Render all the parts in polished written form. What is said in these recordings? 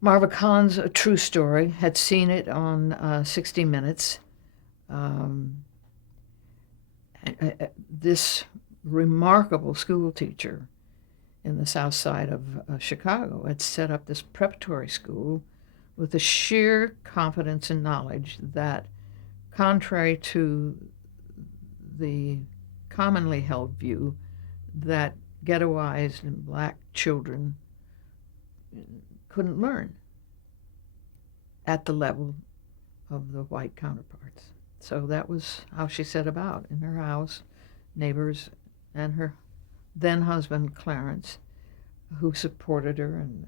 Marva Collins, A True Story, had seen it on 60 Minutes. Um, this remarkable school teacher in the south side of Chicago had set up this preparatory school with the sheer confidence and knowledge that, contrary to the commonly held view that ghettoized and black children couldn't learn at the level of the white counterparts. So that was how she set about in her house, neighbors, and her then husband, Clarence, who supported her. And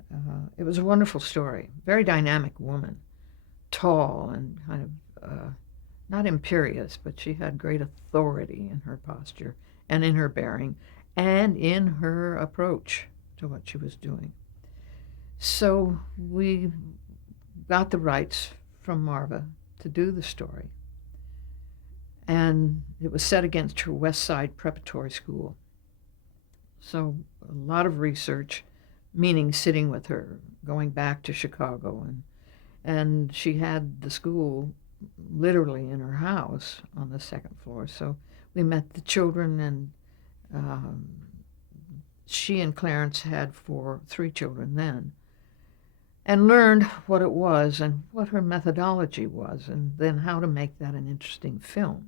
it was a wonderful story. Very dynamic woman, tall and kind of not imperious, but she had great authority in her posture and in her bearing and in her approach to what she was doing. So we got the rights from Marva to do the story. And it was set against her West Side preparatory school. So a lot of research, meaning sitting with her, going back to Chicago, and she had the school literally in her house on the second floor. So we met the children, and um, she and Clarence had three children then, and learned what it was and what her methodology was, and then how to make that an interesting film.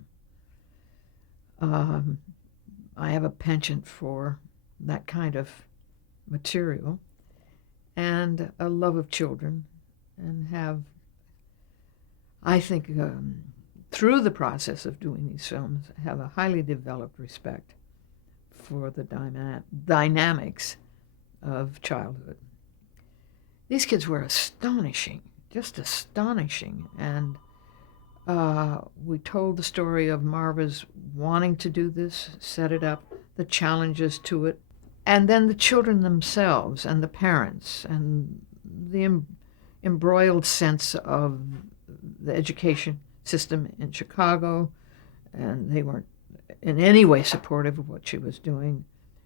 I have a penchant for that kind of material and a love of children, and have, I think, through the process of doing these films, have a highly developed respect for the dynamics of childhood. These kids were astonishing, just astonishing, and we told the story of Marva's wanting to do this, set it up, the challenges to it, and then the children themselves and the parents and the embroiled sense of the education system in Chicago, and they weren't in any way supportive of what she was doing.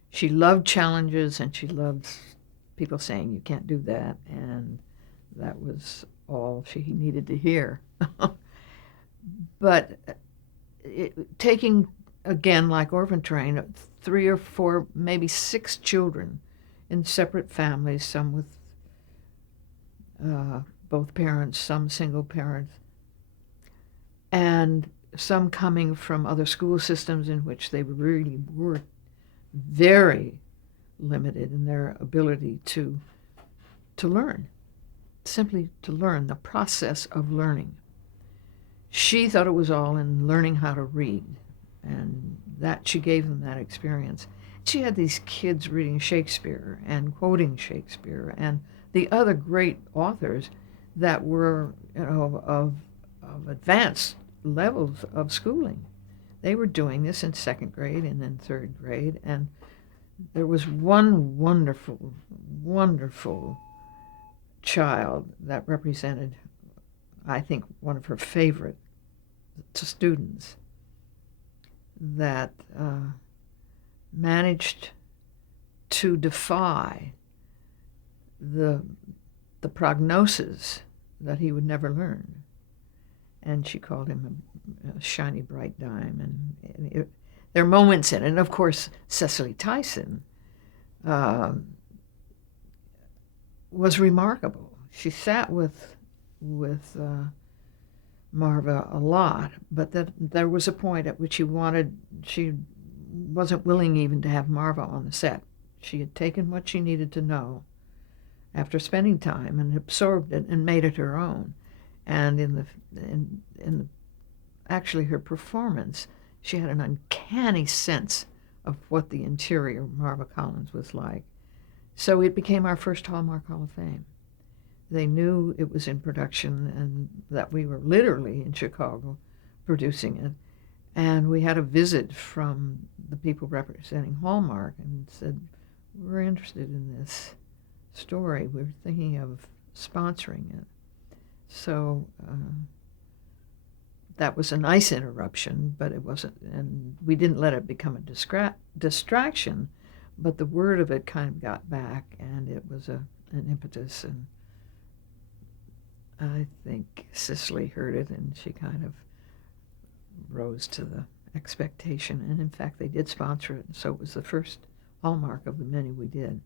She loved challenges, and she loved people saying, you can't do that, and that was all she needed to hear. But taking, again, like Orphan Train, 3 or 4, maybe 6 children in separate families, some with both parents, some single parents, and some coming from other school systems in which they really were very limited in their ability to learn, simply to learn, the process of learning. She thought it was all in learning how to read, and that she gave them that experience. She had these kids reading Shakespeare and quoting Shakespeare and the other great authors that were, of advanced levels of schooling. They were doing this in second grade and then third grade, and there was one wonderful, wonderful child that represented, I think, one of her favorite students that managed to defy the prognosis that he would never learn. And she called him a shiny, bright dime. And there are moments in it. And, of course, Cicely Tyson was remarkable. She sat with Marva a lot, but that there was a point at which she wasn't willing even to have Marva on the set. She had taken what she needed to know after spending time and absorbed it and made it her own. And actually her performance, she had an uncanny sense of what the interior Marva Collins was like. So it became our first Hallmark Hall of Fame. They knew it was in production and that we were literally in Chicago producing it. And we had a visit from the people representing Hallmark and said, we're interested in this story. We're thinking of sponsoring it. So that was a nice interruption, but it wasn't, and we didn't let it become a distraction, but the word of it kind of got back, and it was an impetus, and I think Cicely heard it and she kind of rose to the expectation. And in fact, they did sponsor it, so it was the first Hallmark of the many we did.